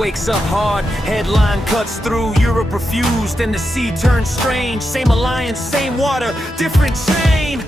wakes up hard, headline cuts through, Europe refused, and the sea turns strange. Same alliance, same water, different chain.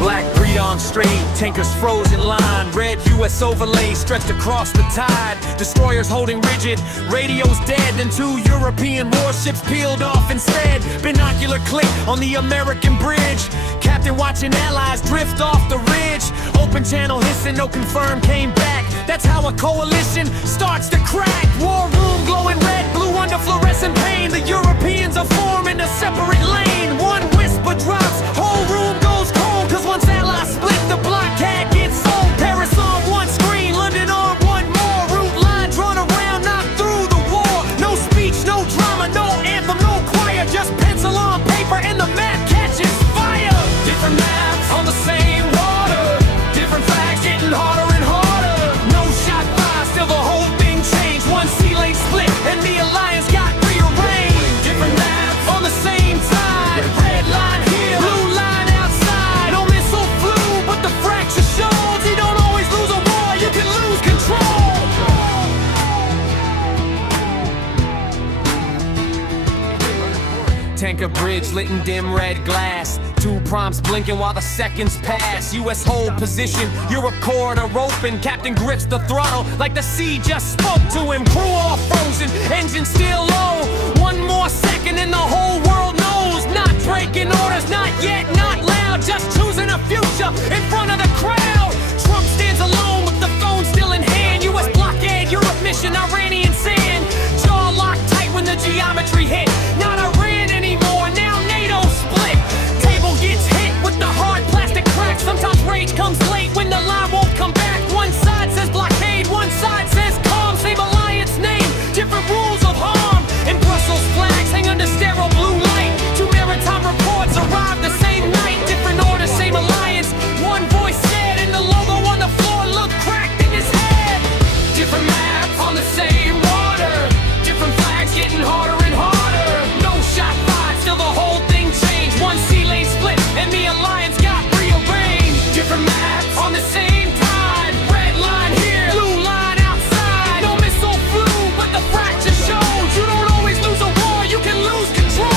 Black breed on Strait, tankers frozen line, red U.S. overlay stretched across the tide. Destroyers holding rigid, radios dead, and 2 European warships peeled off instead. Binocular click on the American bridge, captain watching allies drift off the ridge. Open channel hissing, no confirmed came back. That's how a coalition starts to crack. War room glowing red, blue under fluorescent pain. The Europeans are forming a separate lane. One whisper drops, whole room goes cold. Cause once allies split, the blockade gets sold. Paris on one screen, London on one more. Route line drawn around, not through the war. No speech, no drama, no anthem, no choir. Just pencil on paper and the map catches fire. Different maps on the same water, different flags getting harder and harder. No shot fire, still the whole thing changed. One sea lane split and the alliance got rearranged. Different maps on the same tide, red line here, blue line outside. No missile flew, but the fracture shows. You don't always lose a war, you can lose control. Tanker bridge lit in dim red glass, 2 prompts blinking while the seconds pass. U.S. hold position, Europe corridor open. Captain grips the throttle like the sea just spoke to him. Crew all frozen, engine still low. 1 more second and the whole world knows. Not breaking orders, not yet, not loud. Just choosing a future in front of the crowd. Trump stands alone with the phone still in hand. U.S. blockade, Europe mission, Iranian sand. Jaw locked tight when the geometry hit. Not Iran anymore, now NATO split. Table gets hit with the hard plastic cracks. Sometimes rage comes late when the line won't come back. One side says blockade, one side says calm. Same alliance name, different rules of harm. In Brussels flags hang under sterile blue light. 2 maritime reports arrive the same night. Different orders, same alliance. One voice said and the logo on the floor looked cracked in his head. Different maps on the same water, different flags getting harder and harder. No shot fired, still the whole thing changed. One sea lane split and the alliance got rearranged. Different maps on the same tide, red line here, blue line outside. No missile flew, but the fracture shows. You don't always lose a war, you can lose control.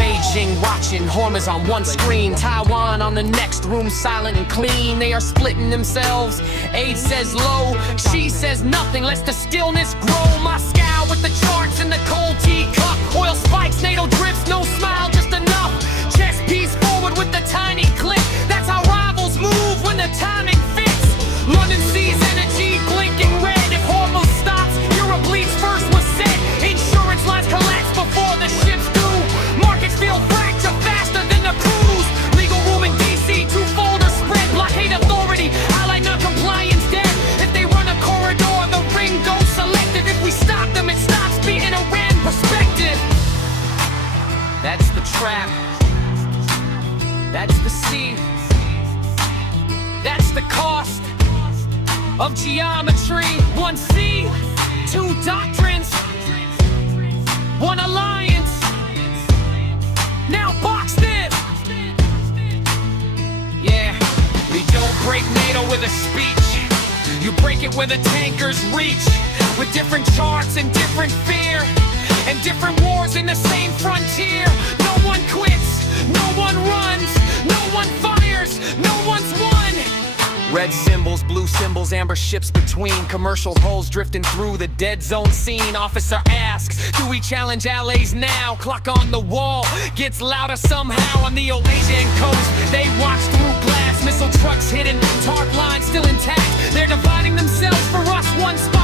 Beijing watching, Hormuz on one screen, Taiwan on the next, room silent and clean. They are splitting themselves. Aid says low, she says nothing, lets the stillness grow. Moscow with the charts and the cold teacup. Oil spikes, NATO drifts, no smile, just enough. Chest piece forward with the tiny click. That's how rivals move when the timing fits. London sees energy blinking red. If Hormuz stops, Europe leads first was set. Insurance lines collapse before the ships do. Markets feel fracture faster than the cruise. Legal room in DC, 2 folders spread. Blockade authority, allied non-compliance dead. If they run a corridor, the ring goes selective. If we stop them, it stops being Iran perspective. That's the trap. That's the sea. That's the cost of geometry. 1 sea, 2 doctrines, 1 alliance. Now boxed in. Yeah, we don't break NATO with a speech. You break it where the tankers reach. With different charts and different fear, and different wars in the same frontier. No one quits, no one runs, no one fires, no one's won. Red symbols, blue symbols, amber ships between. Commercial hulls drifting through the dead zone scene. Officer asks, do we challenge allies now? Clock on the wall gets louder somehow. On the Asian coast, they watch through glass. Missile trucks hidden, tarp lines still intact. They're dividing themselves for us, one spot.